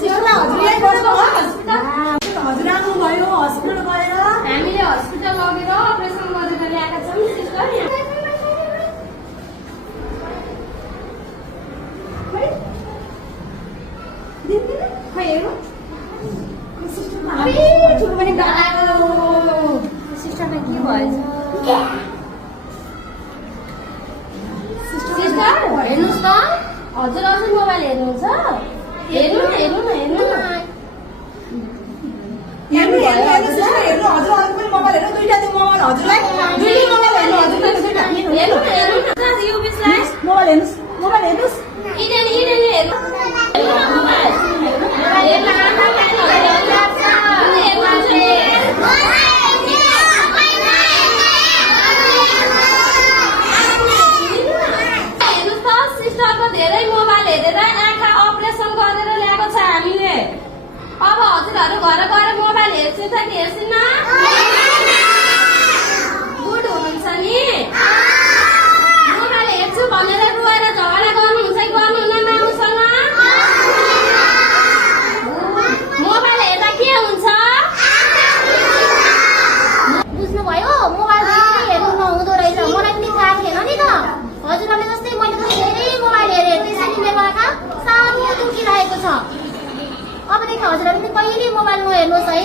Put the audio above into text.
हजुर आउनुभयो हस्पिटल गएर हामीले हस्पिटल लगेर अपरेसन गरेर ल्याएका छौँ सिस्टर। सिस्टरलाई के भएछ? सिस्टर हेर्नुहोस् त, हजुर हजुर मोबाइल हेर्नुहुन्छ? हेर्नु न हेर्नु न हेर्नु न हेर्नु हजुर अरू पनि मोबाइल हेर्नु दुईटा त्यो मोबाइल हजुरलाई दुईटा मोबाइल हेर्नु हजुरलाई दुईटा हेर्नु न हेर्नु न यो बिचलाई मोबाइल हेर्नुहोस् मोबाइल हेर्नुहोस् इडेन इडेन हेर्नु हेर्नु न मोबाइल हेर्नु धेरै मोबाइल हेरेर आँखा अपरेसन गरेर ल्याएको छ हामीले। अब हजुरहरू घर गएर मोबाइल हेर्छु त कि हेर्छिन? गुड हुनुहुन्छ नि? मोबाइल हेर्छु भनेर रुएर झगडा गर्नुहुन्छ कि गर्नुहुन्न मामुसँग? मोबाइल हेर्दा के हुन्छ? बुझ्नुभयो? मोबाइल धेरै हेर्नु नहुँदो रहेछ। मलाई पनि थाहा थिएन नि त। हजुरहरूले जस्तै मैले पनि धेरै मोबाइल हेरेँ, त्यसैले मेरो आँखा सानो दुखिरहेको छ। अबदेखि हजुरहरूले पनि कहिले मोबाइल नहेर्नुहोस् है।